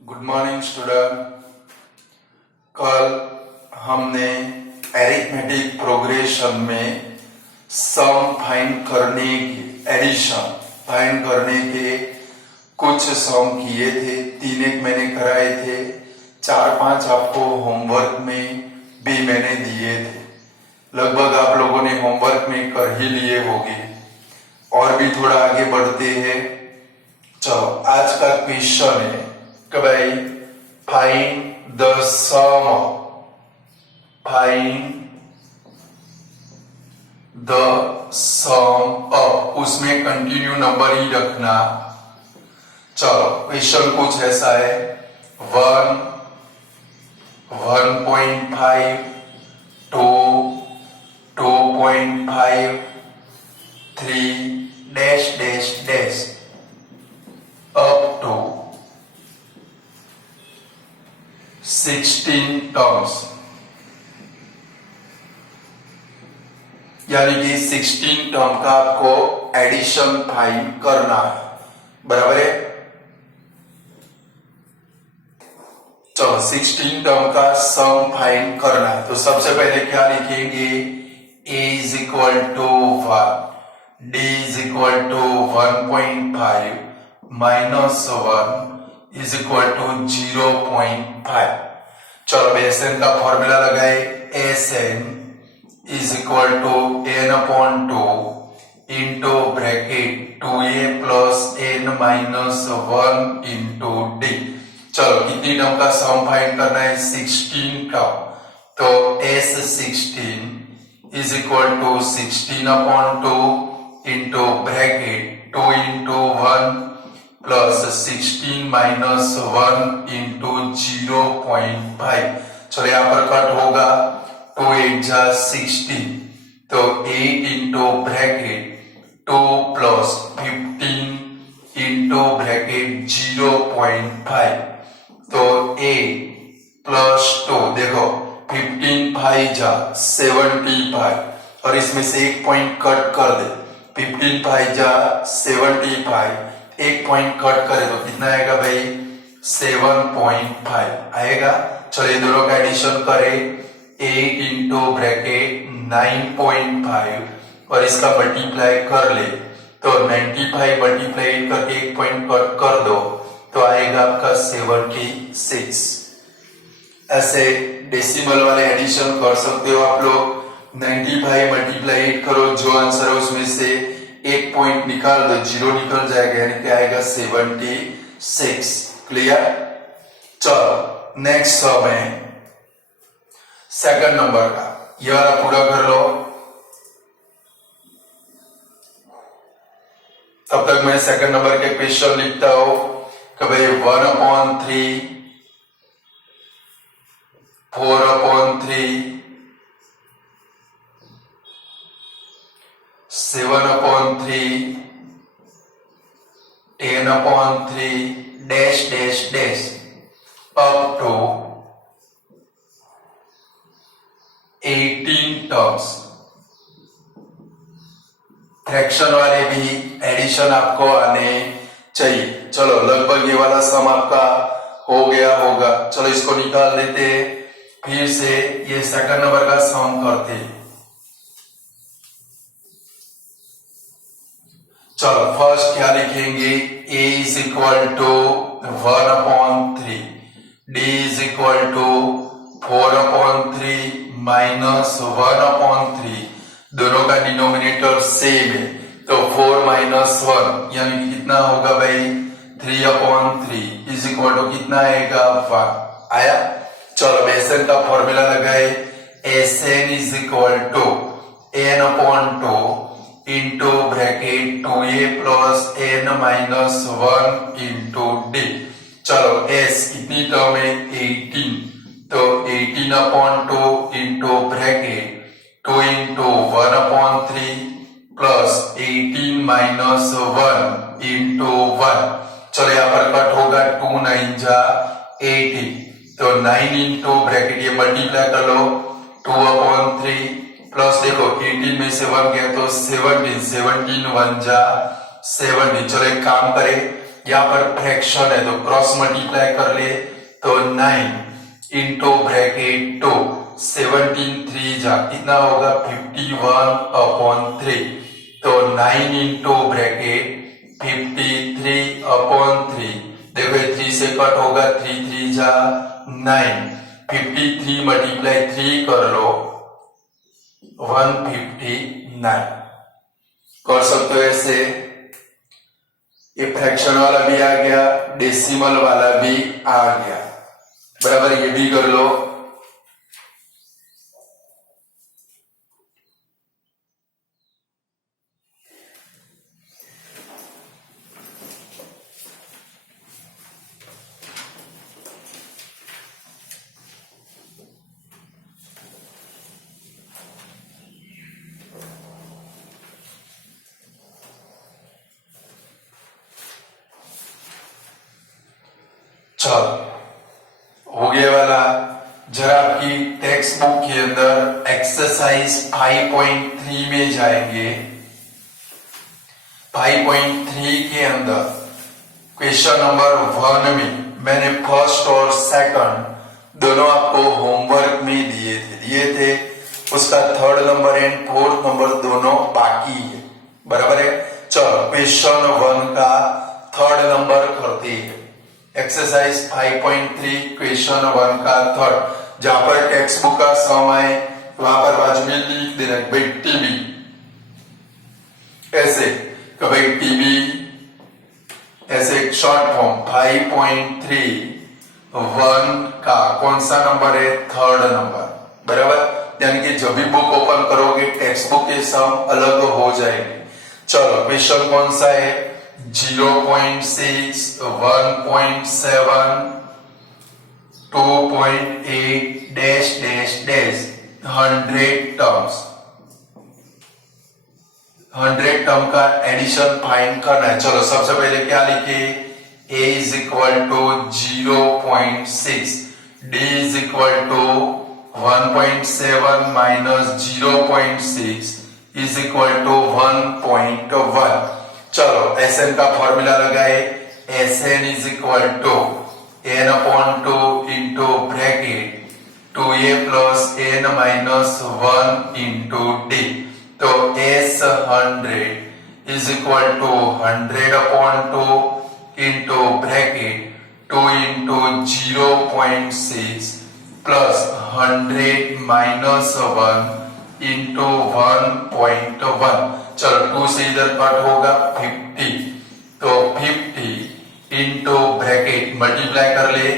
Good morning student. कल हमने arithmetic progression में सम फाइंड करने के एडिशन फाइंड करने के कुछ सम किए थे। 3 एक मैंने कराए थे, 4-5 आपको होमवर्क में भी मैंने दिए थे। लगभग आप लोगों ने होमवर्क में कर ही लिए होंगे। और भी थोड़ा आगे बढ़ते हैं। चलो, आज का क्वेश्चन है कि भाई फाइंड द सम ऑफ, उसमें कंटिन्यू नंबर ही रखना। चलो, क्वेश्चन कुछ ऐसा है 1, 1.5, 2, 2.5, 3 dash dash dash up to 16 terms, यानी कि 16 टर्म का आपको एडिशन फाइंड करना है। बराबर है। चलो, 16 टर्म का सम फाइंड करना है। तो सबसे पहले क्या लिखेंगे? a is equal to 1, d is equal to 1.5 minus 1 is equal to 0.5। चलो, एसएन का फॉर्मूला लगाए। SN is equal to n upon 2 into bracket 2a plus n minus 1 into d. चलो, कितनी टर्म का सम फाइंड करना है? 16 term. तो S16 is equal to 16 upon 2 into bracket 2 into 1 plus 16 minus 1 into 0.5। चलो, यहाँ पर कट होगा 2 8 जा 16, तो 8 into bracket 2 plus 15 into bracket 0.5, तो 8 प्लस 2, देखो 15 5 जा 75, और इसमें से एक पॉइंट कट कर दे। 15 5 जा 75, एक पॉइंट कट करे तो कितना आएगा भाई? 7.5 आएगा। चलिए, दोनों का एडिशन करें। 8 इंटू ब्रैकेट 9.5 और इसका मल्टीप्लाई कर ले, तो 95 मल्टीप्लाई करके एक पॉइंट कट कर दो, तो आएगा आपका 76। ऐसे डेसिमल वाले एडिशन कर सकते हो आप लोग। 95 मल्टीप्लाई 8 करो, जो आंसर है उसमें से एक पॉइंट निकाल दो, 0 निकल जाएगा, यानी क्या आएगा? 76। क्लियर? चलो, नेक्स्ट सम है सेकंड नंबर का। ये वाला पूरा कर लो। तब तक मैं सेकंड नंबर के क्वेश्चन लिखता हूं कि भाई 1/3, 4/3, 7/3, 10/3 dash dash dash up to 18 terms. Fraction वाले भी एडिशन आपको आने चाहिए। चलो, लगभग ये वाला सम आपका हो गया होगा। चलो, इसको निकाल देते हैं। फिर से ये सेकंड नंबर का सम करते हैं। चलो, फर्स्ट क्या लिखेंगे? a is equal to 1/3, d is equal to 4/3 minus 1/3। दोनों का डिनोमिनेटर सेम है, तो 4 माइनस 1 यानी कितना होगा भाई? 3/3 इज इक्वल टू कितना आएगा? 1 आया। चलो, एसएन का फॉर्मूला लगाए। SN is equal to n/2 into bracket 2a plus n minus 1 into d. चलो, s कितनी टर्म है? 18, तो 18/2 into bracket 2 into 1/3 plus 18 minus 1 into 1। चलो, यहाँ पर कट होगा 2 9 जा 18, तो 9 इंटू ब्रैकेट ये मल्टीप्लाई कर लो 2/3 प्लस देखो 18 में से 1 गया तो 17, 17 1 जा 17। चलो, एक काम करें, यहाँ पर फ्रैक्शन है तो क्रॉस मल्टीप्लाई कर ले तो 9 इंटू ब्रैकेट 2 17 3 जा कितना होगा 51/3 तो 9 इंटू ब्रैकेट 53/3 देखो 3 से कट होगा 3 3 जा 9 53 मल्टीप्लाई 3 कर लो 159 कर सकते हो ऐसे। ये फ्रैक्शन वाला भी आ गया डेसिमल वाला भी आ गया बराबर ये भी कर लो। चल हो गया वाला। जरा आपकी टेक्स्ट बुक के अंदर एक्सरसाइज 5.3 में जाएंगे। 5.3 के अंदर क्वेश्चन नंबर 1 में मैंने फर्स्ट और सेकंड दोनों आपको होमवर्क में दिए थे। उसका third number and fourth number दोनों बाकी है बराबर है। चलो क्वेश्चन 1 का थर्ड नंबर करते हैं। एक्सरसाइज 5.3 क्वेश्चन 1 का थर्ड जहां पर टेक्स्ट बुक का सम है वहां पर बाजू में लिख देना भाई टीबी ऐसे कि भाई टीबी ऐसे एक शॉर्ट फॉर्म 5.3 1 का कौन सा नंबर है थर्ड नंबर बराबर। यानी कि जब भी बुक ओपन करोगे टेक्स्ट बुक के सम अलग हो जाएंगे। चलो क्वेश्चन कौन सा है 0.6 1.7 2.8 dash dash dash 100 terms 100 term का एडिशन फाइंड करना है। चलो सबसे पहले क्या लिखे a is equal to 0.6 d is equal to 1.7 minus 0.6 is equal to 1.1। चलो Sn का फॉर्मूला लगाए Sn is equal to n upon 2 into bracket 2a plus n minus 1 into d तो S 100 is equal to 100 upon 2 into bracket 2 into 0.6 plus 100 minus 1 into 1.1। चलो 2 से इधर cut होगा 50 तो 50 into bracket multiply कर ले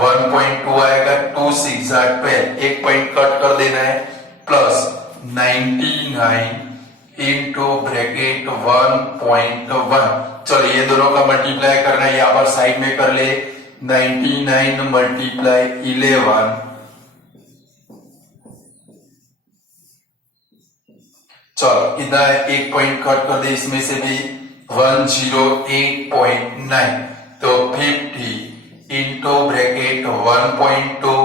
1.2 आएगा 2 6 12 एक पॉइंट कट कर देना है प्लस 99 इंटू ब्रैकेट 1.1। चलो ये दोनों का मल्टीप्लाई करना है यहाँ पर साइड में कर ले 99 मल्टीप्लाई 11 चलो कितना है एक पॉइंट कट कर दे इसमें से भी 108.9 तो 50 इंटू ब्रैकेट 1.2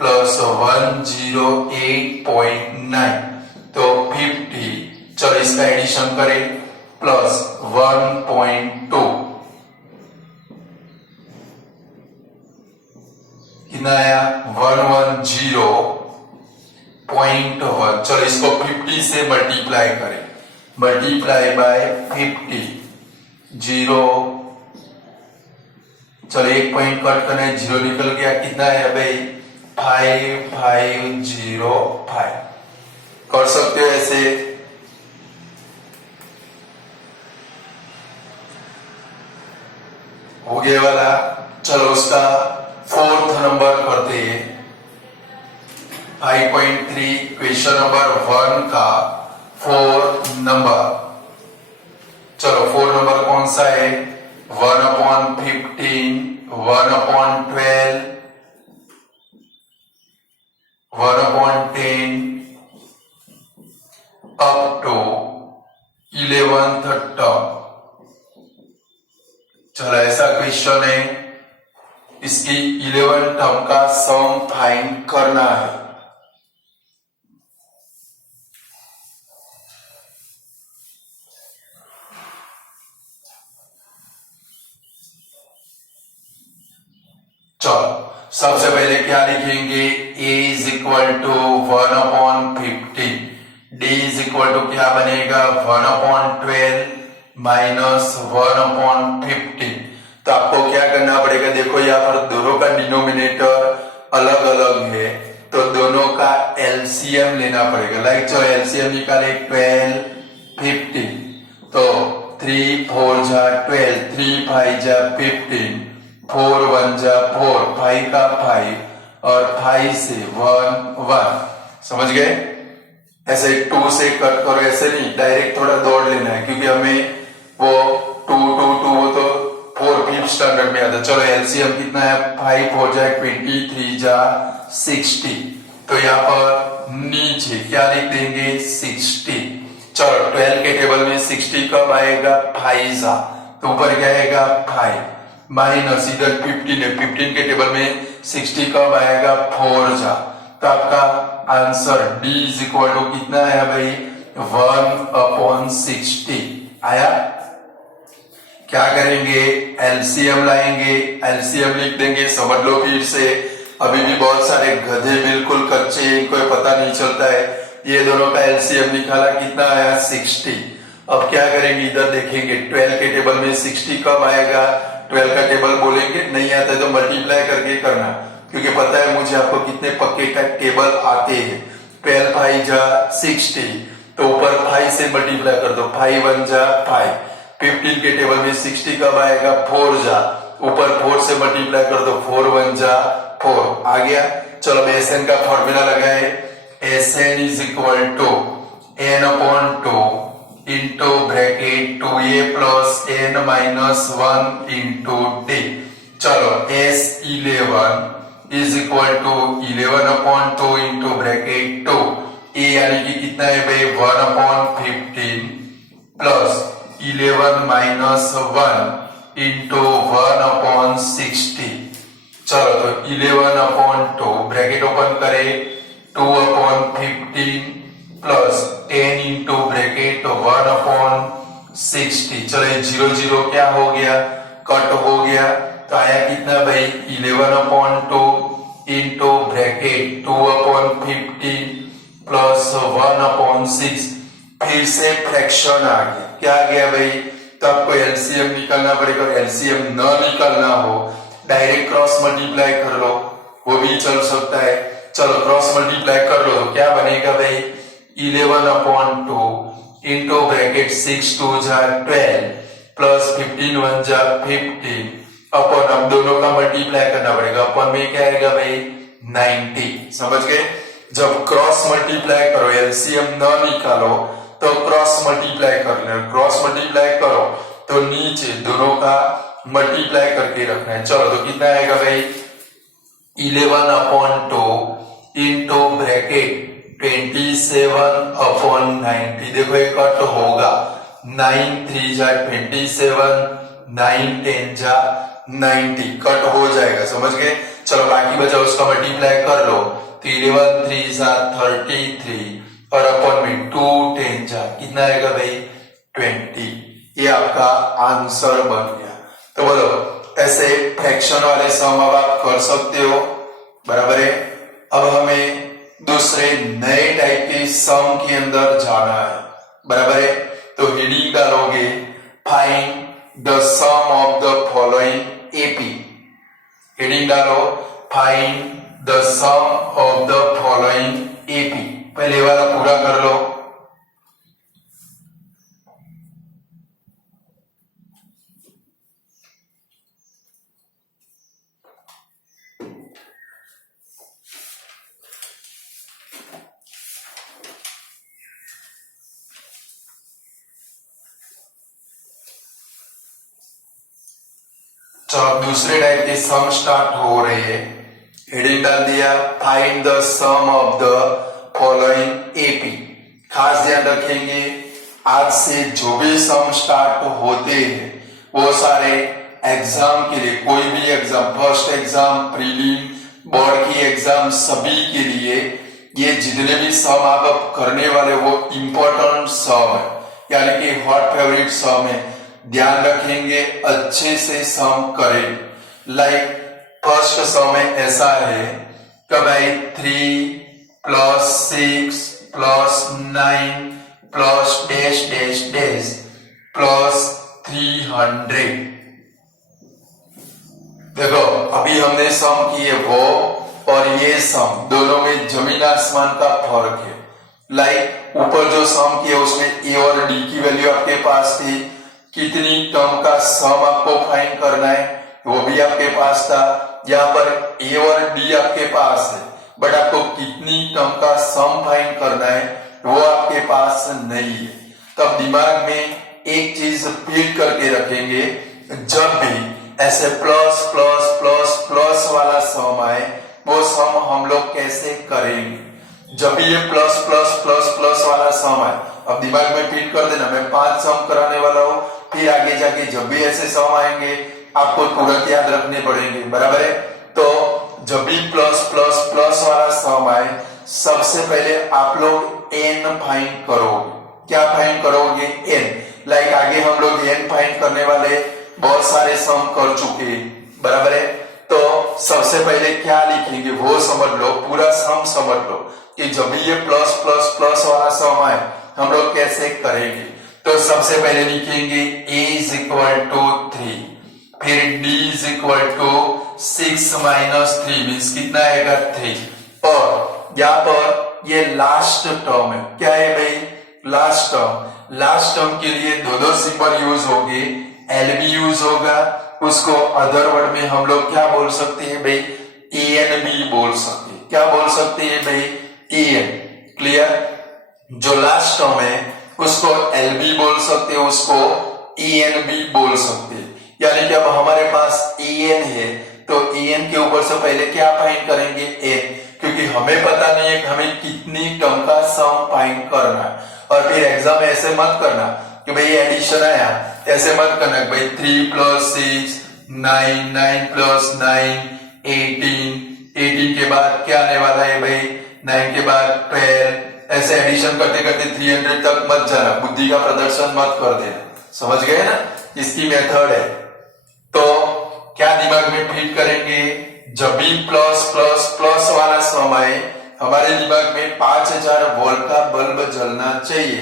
प्लस 108.9 तो 50। चलो इसका एडिशन करें प्लस 1.2 कितना आया 110.1। चलो इसको 50 से मल्टीप्लाई करें मल्टीप्लाई बाय 50 0। चलो एक पॉइंट कट करना है 0 निकल गया कितना है भाई 5505 कर सकते हो ऐसे। हो गया वाला। चलो उसका फोर्थ नंबर करते हैं 5.3 क्वेश्चन नंबर 1 का फोर्थ नंबर। चलो 4 नंबर कौन सा है 1/15 1/12 1/10 अप टू 11th टर्म। चलो ऐसा क्वेश्चन है इसकी 11 टर्म का सम फाइंड करना है। सबसे पहले क्या लिखेंगे, a is equal to 1/15, d is equal to क्या बनेगा 1/12 माइनस 1/15। तो आपको क्या करना पड़ेगा, देखो यहाँ पर दोनों का डिनोमिनेटर अलग अलग है तो दोनों का एलसीएम लेना पड़ेगा। लाइक जो एलसीएम निकाले 12 15, तो 3 4 जा 12, 3 5 जा 15, 4 1 जा 4, 5 का 5 और 5 से 1 1। समझ गए? ऐसे 2 से कट करो, ऐसे नहीं, डायरेक्ट थोड़ा दौड़ लेना है क्योंकि हमें वो 2 2 2 वो तो 4 5th स्टैंडर्ड में आता है। चलो एलसीएम कितना है, 5 हो जाए 20, 3 जा 60, तो यहाँ पर नीचे क्या लिख देंगे 60। चलो 12 के टेबल में 60 कब आएगा 5 जा, तो ऊपर क्या आएगा 5 माइनस इधर 15 है, 15 के टेबल में 60 कब आएगा 4 जा। तो आपका answer D is equal to कितना है भाई 1/60 आया। क्या करेंगे, एलसीएम लाएंगे, एलसीएम लिख देंगे। समझ लो फिर से, अभी भी बहुत सारे गधे बिल्कुल कच्चे, इनको पता नहीं चलता है। ये दोनों का एलसीएम निकाला, कितना आया 60। अब क्या करेंगे, इधर देखेंगे 12 के टेबल में 60 कब आएगा, 12 का टेबल बोलेंगे, नहीं आता है तो मल्टीप्लाई करके करना, क्योंकि पता है मुझे आपको कितने पक्के का टेबल आते हैं। 12 5 जा 60, तो ऊपर 5 से मल्टीप्लाई कर दो, 5 1 जा 5। 15 के टेबल में 60 कब आएगा 4 जा, ऊपर 4 से मल्टीप्लाई कर दो, 4 1 जा 4 आ गया। चलो एसएन का फॉर्मूला लगाए, SN is equal to n/2 into bracket 2a plus n minus 1 into d। चलो S11 is equal to 11/2 into bracket 2, a यानी कि कितना है भाई 1/15 प्लस 11 माइनस 1 इंटू 1/60। चलो तो 11/2 ब्रैकेट ओपन करे 2/15 प्लस 10 इंटू ब्रैकेट 1/60। चलो 0 0 क्या हो गया, कट हो गया, तो आया कितना भाई 11/2 इंटू ब्रैकेट 2/15 प्लस 1/6। फिर से फ्रैक्शन आ गया, क्या आ गया भाई, तो आपको एलसीएम निकालना पड़ेगा। एलसीएम न निकालना हो डायरेक्ट क्रॉस मल्टीप्लाई कर लो, वो भी चल सकता है। चलो क्रॉस मल्टीप्लाई कर लो, तो क्या बनेगा भाई 11/2 इंटू ब्रैकेट 6 2 जा 12 प्लस 15 1 जा 15 अपन, अब दोनों का मल्टीप्लाई करना पड़ेगा, अपन में क्या आएगा भाई 90। समझ गए? जब क्रॉस मल्टीप्लाई करो, एलसीएम न निकालो तो क्रॉस मल्टीप्लाई कर ले, क्रॉस मल्टीप्लाई करो तो नीचे दोनों का मल्टीप्लाई करके रखना है। चलो तो कितना आएगा भाई 11/2 इंटू ब्रैकेट 27/90। देखो ये कट होगा, 9 3 जा 27, 9 10 जा 90, कट हो जाएगा। समझ गए? चलो बाकी बचा उसका मल्टीप्लाई कर लो, तो 11 3 जा 33 और अपन में 2 10 जा कितना आएगा भाई 20। ये आपका आंसर बन गया। तो बोलो ऐसे फ्रैक्शन वाले सम अब आप कर सकते हो, बराबर है। अब हमें दूसरे नए टाइप के सम के अंदर जाना है, बराबर है। तो हेडिंग डालोगे find the sum of the following AP. Heading डालो find the sum of the following AP. पहले वाला पूरा कर लो। चलो दूसरे टाइप के सम स्टार्ट हो रहे हैं। हेडिंग डाल दिया find the sum of the following AP. खास ध्यान रखेंगे, आज से जो भी सम स्टार्ट होते हैं वो सारे एग्जाम के लिए, कोई भी exam, first exam, prelim, board की एग्जाम, सभी के लिए ये जितने भी सम आप अब करने वाले वो इंपॉर्टेंट सम है, यानी कि हॉट फेवरेट सम है। ध्यान रखेंगे, अच्छे से सम करें। लाइक फर्स्ट सम में ऐसा है कि भाई 3 plus 6 plus 9 plus dash dash dash plus 300। देखो अभी हमने सम किए वो और ये सम दोनों में जमीन आसमान का फर्क है। लाइक ऊपर जो सम किए उसमें ए और डी की वैल्यू आपके पास थी, कितनी टर्म का सम आपको फाइंड करना है वो भी आपके पास था। यहाँ पर ए और डी आपके पास है बट आपको कितनी टर्म का सम फाइंड करना है वो आपके पास नहीं है। तब दिमाग में एक चीज फीड करके रखेंगे, जब भी ऐसे प्लस प्लस प्लस प्लस वाला सम आए वो सम हम लोग कैसे करेंगे। जब भी ये प्लस प्लस प्लस प्लस वाला सम आए, अब दिमाग में फीड कर देना, मैं 5 सम कराने वाला हूं, फिर आगे जाके जब भी ऐसे सम आएंगे आपको तुरंत याद रखने पड़ेंगे, बराबर है। तो जब भी प्लस प्लस प्लस वाला सम आए सबसे पहले आप लोग एन फाइंड करोगे। क्या फाइंड करोगे? एन। लाइक आगे हम लोग एन फाइंड करने वाले बहुत सारे सम कर चुके, बराबर है। तो सबसे पहले क्या लिखेंगे वो समझ लो, पूरा सम समझ लो कि जब भी ये प्लस प्लस प्लस वाला सम आए हम लोग कैसे करेंगे। तो सबसे पहले लिखेंगे a इज इक्वल टू 3, फिर d is equal to 6 minus 3 means कितना आएगा 3। और यहाँ पर ये लास्ट टर्म है, क्या है भाई? Last term. लास्ट टर्म के लिए दो सिंबल यूज होंगे, एल भी यूज होगा, उसको अदर वर्ड में हम लोग क्या बोल सकते हैं भाई? एन भी बोल सकते हैं। क्या बोल सकते हैं भाई? एन। क्लियर? जो लास्ट टर्म है उसको एल भी बोल सकते हैं, उसको एन भी बोल सकते हैं। यानी कि अब हमारे पास एन है तो एन के ऊपर से पहले क्या फाइंड करेंगे? एन, क्योंकि हमें पता नहीं है कि हमें कितनी टर्म का सम फाइंड करना है। और फिर एग्जाम में ऐसे मत करना कि भाई एडिशन आया, ऐसे मत करना भाई 3 प्लस 6 9 9 प्लस 9 18 18 के बाद क्या आने वाला है भाई? 9 के बाद 12, ऐसे एडिशन करते करते 300 तक मत जाना, बुद्धि का प्रदर्शन मत कर देना। समझ गए ना? इसकी मेथड है। तो क्या दिमाग में फीड करेंगे? जब भी प्लस प्लस प्लस वाला सम आए हमारे दिमाग में 5000 वोल्ट का बल्ब जलना चाहिए।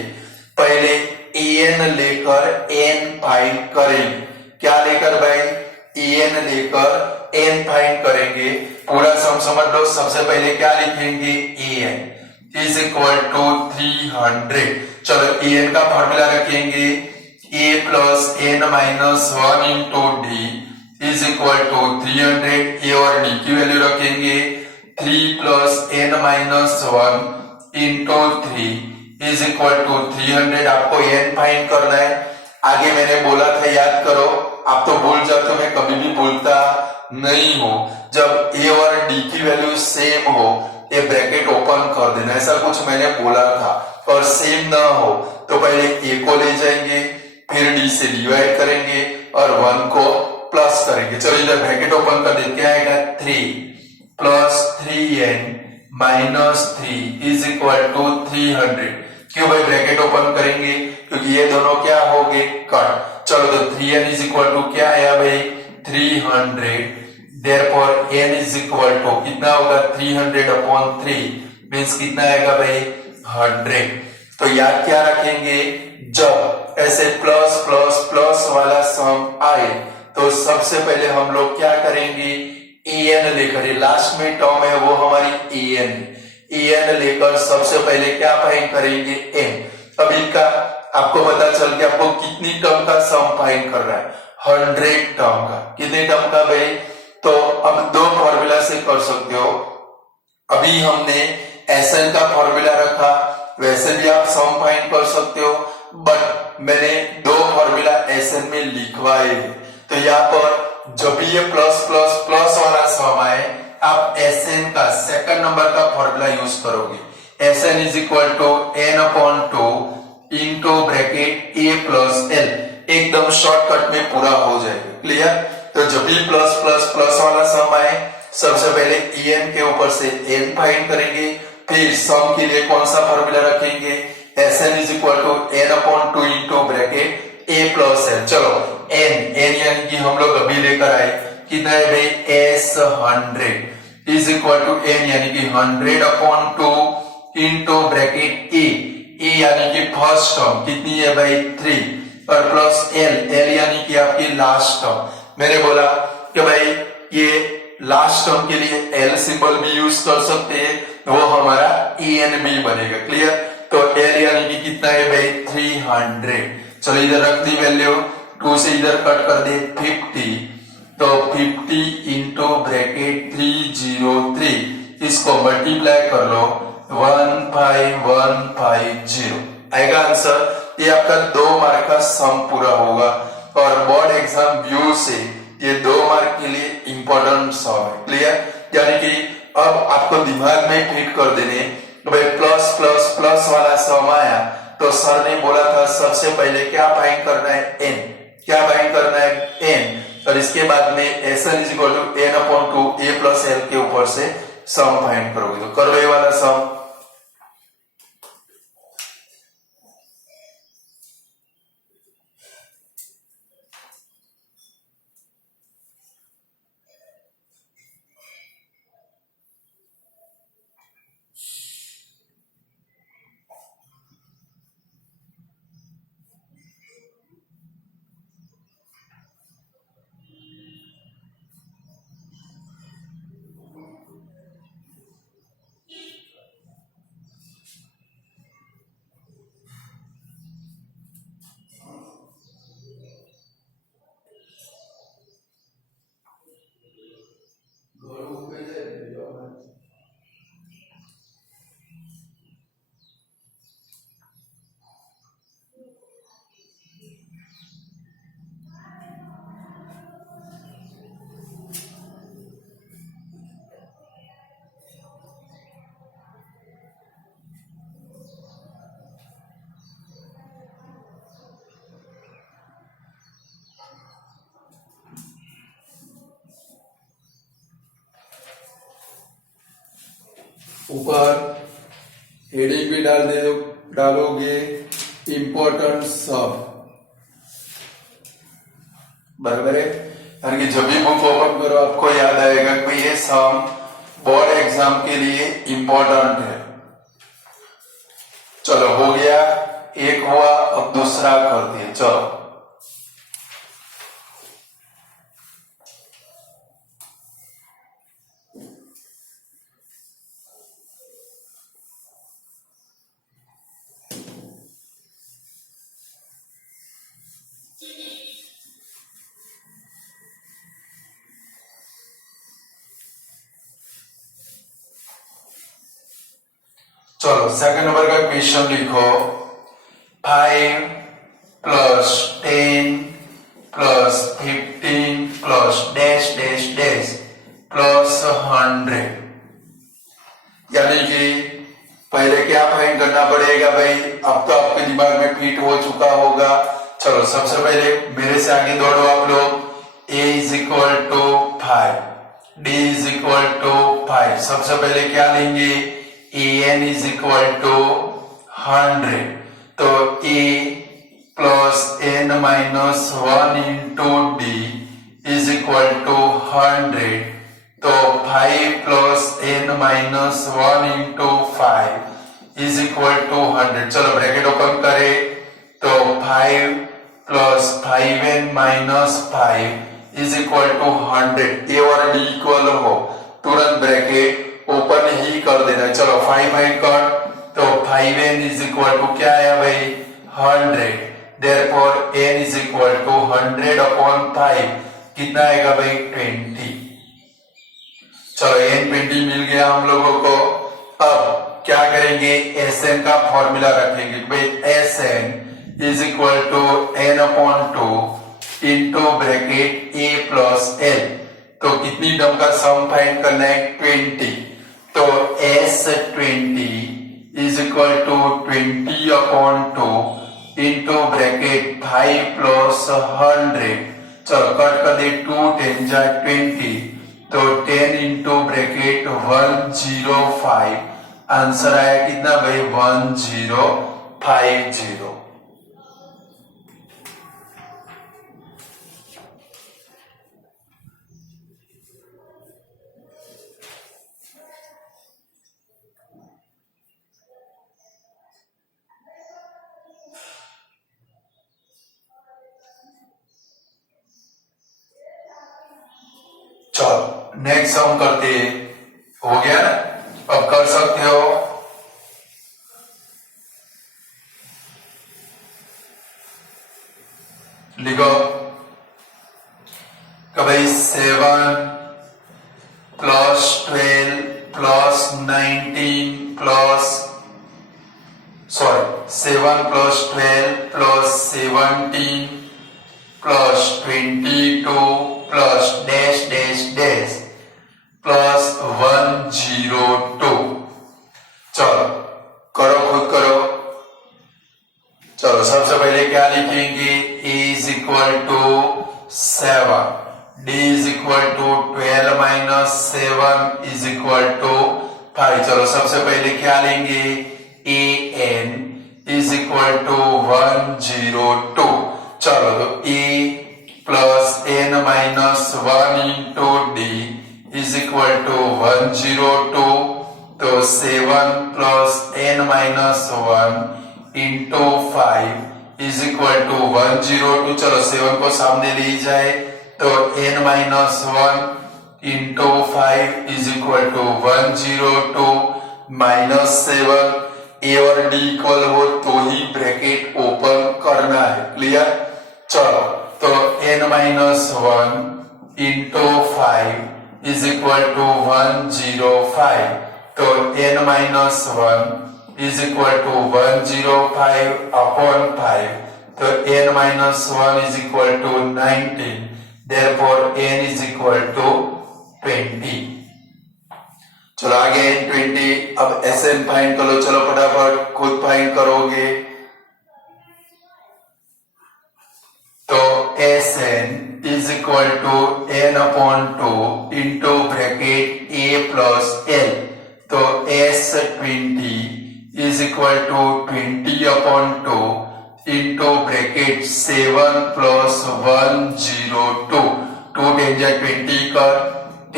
पहले एन लेकर एन फाइंड करेंगे। क्या लेकर भाई? एन लेकर एन फाइंड करेंगे। पूरा सम समझ लो। सबसे पहले क्या लिखेंगे? N is equal to 300। चलो एन का फॉर्मूला रखेंगे, a plus n minus 1 into d is equal to 300। A और डी की वैल्यू रखेंगे 3 plus n minus 1 into 3 is equal to 300। आपको एन फाइंड करना है। आगे मैंने बोला था, याद करो, आप तो भूल जाते हो, मैं कभी भी भूलता नहीं हूं। जब ए और डी की वैल्यू सेम हो ये ब्रैकेट ओपन कर देना, ऐसा कुछ मैंने बोला था। और सेम ना हो तो पहले ए को ले जाएंगे, फिर डी से डिवाइड करेंगे और 1 को प्लस करेंगे। चलो इधर ब्रैकेट ओपन कर दे, क्या आएगा? 3 plus 3n minus 3 is equal to 300। क्यों भाई ब्रैकेट ओपन करेंगे? क्योंकि ये दोनों क्या हो गए? कट। चलो तो 3n इज इक्वल टू क्या आया भाई? 300। Therefore n is equal to कितना होगा? 300 अपॉन 3 मीन्स कितना आएगा भाई? 100। तो याद क्या रखेंगे? जब ऐसे प्लस प्लस प्लस वाला सम आए तो सबसे पहले हम लोग क्या करेंगे? एन लेकर, लास्ट में टर्म है वो हमारी एन लेकर सबसे पहले क्या फाइंड करेंगे? एन। अब इनका आपको पता चल गया आपको कितनी टर्म का सम फाइंड कर रहा है? 100 टर्म का। कितने टर्म का भाई? तो अब दो फॉर्मूला से कर सकते हो। अभी हमने एसएन का फॉर्मूला रखा, वैसे भी आप सम फाइंड कर सकते हो, बट मैंने दो फॉर्मूला एसएन में लिखवाए हैं। तो यहाँ पर जब भी ये प्लस प्लस प्लस वाला सम आए आप एसएन का सेकंड नंबर का फॉर्मूला यूज करोगे। SN is equal to n upon 2 into bracket a plus l. एकदम शॉर्टकट में पूरा हो जाएगा। क्लियर? तो जब भी प्लस प्लस प्लस वाला सम आए सबसे पहले एन के ऊपर से एन फाइंड करेंगे, फिर सम के लिए कौन सा फॉर्मूला रखेंगे? SN is equal to n upon 2 into bracket a plus l. चलो एन यानी कि हम लोग अभी लेकर आए कितना है भाई S 100 is equal to n यानी कि 100/2 इंटू ब्रैकेट ए यानी कि फर्स्ट टर्म कितनी है भाई 3 और प्लस एल यानी कि आपकी लास्ट टर्म। मैंने बोला कि भाई ये लास्ट टर्म के लिए एल सिंबल भी यूज कर सकते हैं, वो हमारा एन भी बनेगा। क्लियर? तो एल यानी कि कितना है भाई 300। चलो इधर रख दी वैल्यू, 2 से इधर कट कर दे 50, तो 50 इंटू ब्रैकेट 303 इसको मल्टीप्लाई कर लो 15150 आएगा आंसर। ये आपका 2 मार्क का सम पूरा होगा और बोर्ड एग्जाम व्यू से ये 2 मार्क के लिए इंपॉर्टेंट सम है। क्लियर? यानी कि अब आपको दिमाग में फिट कर देने तो भाई प्लस प्लस प्लस वाला सम आया तो सर ने बोला था सबसे पहले क्या फाइंड करना है n, क्या फाइंड करना है n और इसके बाद में SN is equal to n/2 a plus l के ऊपर से सम फाइंड करोगे। तो करो ये वाला सम। ऊपर हेडिंग भी डालोगे इंपॉर्टेंट सम, बराबर है। यानी कि जब भी बुक ओपन करो आपको याद आएगा कि ये सम बोर्ड एग्जाम के लिए इंपॉर्टेंट है। चलो हो गया, एक हुआ, अब दूसरा करते हैं। चलो चलो सेकंड नंबर का क्वेश्चन लिखो 5 plus 10 plus 15 plus dash dash dash plus 100 यानी कि पहले क्या फाइंड करना पड़ेगा भाई? अब तो आपके दिमाग में फिट हो चुका होगा। चलो सबसे पहले मेरे से आगे दौड़ो आप लोग। a is equal to 5, d is equal to 5। सबसे पहले क्या लेंगे? an इज इक्वल टू 100, तो a plus n minus 1 into d is equal to 100, तो 5 plus n minus 1 into 5 is equal to 100। चलो ब्रैकेट ओपन करें तो 5 plus 5n minus 5 is equal to 100। A और डी इक्वल हो तुरंत bracket open ही कर देना। चलो 5 कट, तो 5n इज इक्वल टू क्या है भाई 100, therefore n is equal to 100/5 कितना आएगा भाई 20। चलो n 20 मिल गया हम लोगों को। अब क्या करेंगे? Sn का फॉर्मूला रखेंगे भाई Sn is equal to n/2 into bracket a plus l। तो कितनी टर्म का सम फाइंड करना है 20, तो S20 is equal to 20/2 into bracket 5 plus 100। चलो कट कर दे 2 10 जा 20, तो 10 इंटू ब्रैकेट 105। आंसर आया कितना भाई 1050। नेक्स्ट सम करते हैं। हो गया ना? अब कर सकते हो। लिखो कि भाई 7 plus 12 plus 19 plus 7 plus 12 plus 17 plus 22 plus dash dash dash plus 102। चलो करो, खुद करो। चलो सबसे पहले क्या लिखेंगे? a is equal to 7, d is equal to 12 minus 7 is equal to 5। चलो सबसे पहले क्या लेंगे? an is equal to 102। चलो तो a plus n minus 1 into d is equal to 102। तो 7 plus n minus 1 into 5 is equal to 102। चलो 7 को सामने ले जाए तो n minus 1 into 5 is equal to 102 minus 7। a और d इक्वल हो तो ही ब्रैकेट ओपन करना है। क्लियर? चलो तो n minus 1 into 5 is equal to 105। तो n minus 1 is equal to 105 upon 5. So n minus 1 is equal to 19. Therefore n is equal to 20. चलो आगे 20। अब Sn फाइंड करो। चलो फटाफट खुद फाइंड करोगे। तो Sn is equal to n upon 2 into bracket a plus l। तो S20 is equal to 20 upon 2 into bracket 7 plus 102। 2 10 जा 20 कर,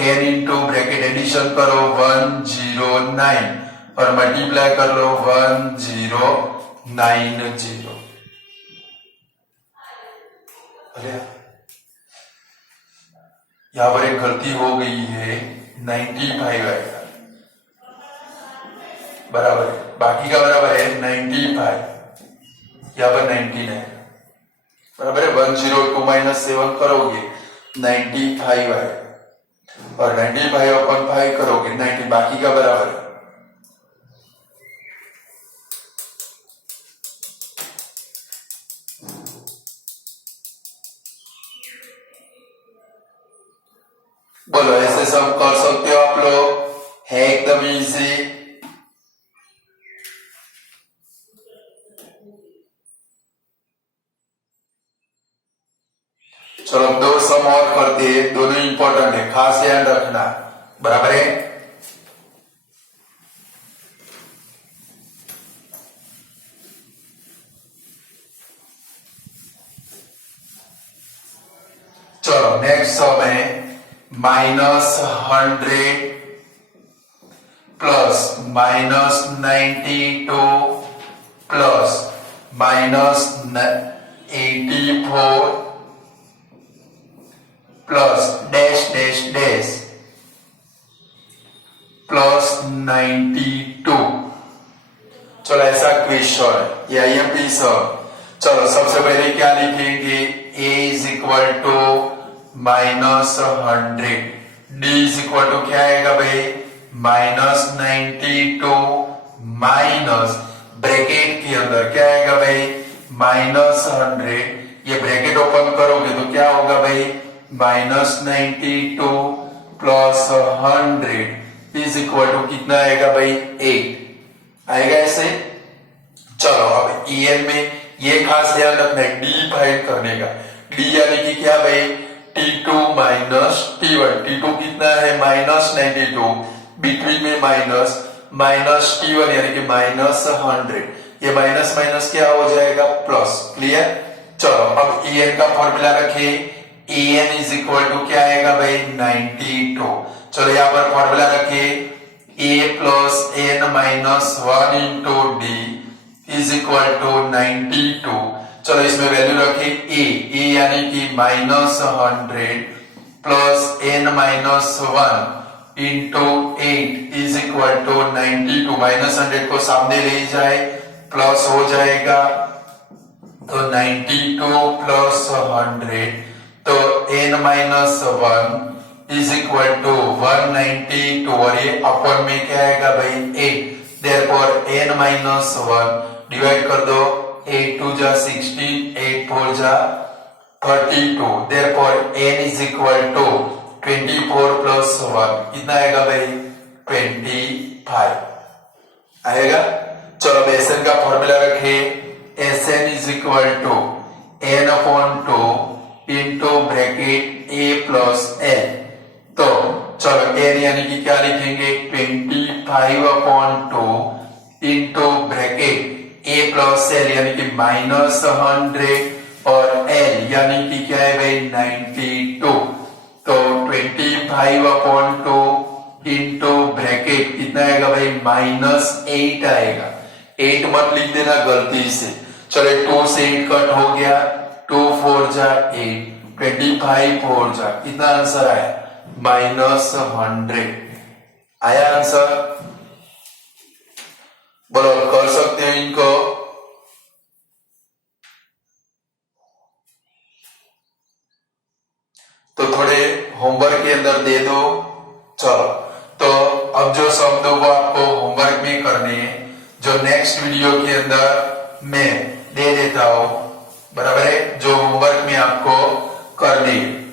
10 into bracket एडिशन करो 109 और मल्टीप्लाई कर लो 1090। अरे यहां पर एक गलती हो गई है, 95 आएगा। बराबर है, बाकी का बराबर है 95, यहाँ पर 19 है। बराबर है, 102 माइनस 7 करोगे 95 आएगा और 95 अपन 5 करोगे 90, बाकी का बराबर है। बोलो ऐसे सब कर सकते हो आप लोग, है एकदम इजी। चलो 2 सम और करते हैं, दोनों इंपॉर्टेंट है, खास ध्यान रखना। बराबर है, चलो नेक्स्ट सम है -100 plus -92 plus -84 plus dash dash dash plus 92। चलो ऐसा क्वेश्चन है, ये IMP सम। चलो सबसे पहले क्या लिखेंगे? a is equal to -100, d is equal to क्या आएगा भाई? -92 माइनस ब्रैकेट के अंदर क्या आएगा भाई? -100। ये ब्रैकेट ओपन करोगे तो क्या होगा भाई? -92 प्लस 100 इज इक्वल टू कितना आएगा भाई? 8 आएगा ऐसे। चलो अब EN में ये खास ध्यान रखना है, डी फाइंड करने का। डी यानी कि क्या भाई? T2 minus T1। T2 कितना है? -92, बिटवीन में माइनस T1 यानी कि -100। ये माइनस माइनस क्या हो जाएगा? प्लस। क्लियर? चलो अब EN का फॉर्मूला रखिए, EN इज इक्वल टू क्या आएगा भाई? 92। चलो यहाँ पर फॉर्मूला रखिए, A plus n minus 1 into d is equal to 92। चलो इसमें वैल्यू रखिए A यानी कि -100 plus n minus 1 into 8 is equal to 92। Minus 100 को सामने ले जाए प्लस हो जाएगा, तो 92 प्लस 100, तो n minus 1 is equal to 192 और ये अपन में क्या आएगा भाई 8। देयरफॉर n माइनस 1 डिवाइड कर दो, 8 2 जा 16, 8 4 जा 32। Therefore n is equal to 24 plus 1 कितना आएगा भाई 25 आएगा। चलो अब SN का फॉर्मूला रखे, SN is equal to n upon 2 into bracket a plus n। तो चलो n यानी कि क्या लिखेंगे 25 upon 2 into bracket a plus l यानी कि माइनस 100 और l यानी कि क्या है भाई 92। तो 25 अपॉन 2 इंटू ब्रैकेट कितना आएगा भाई माइनस 8 आएगा। 8 मत लिख देना गलती से। चलो 2 से 8 कट हो गया, 2 4 जा 8, 25 4 जा कितना आंसर आया माइनस 100 आया आंसर। बोलो कर सकते हो इनको। तो थोड़े होमवर्क के अंदर दे दो। चलो तो अब जो शब्द वो आपको होमवर्क में करने हैं, जो नेक्स्ट वीडियो के अंदर मैं दे देता हूं, बराबर है, जो होमवर्क में आपको करने हैं।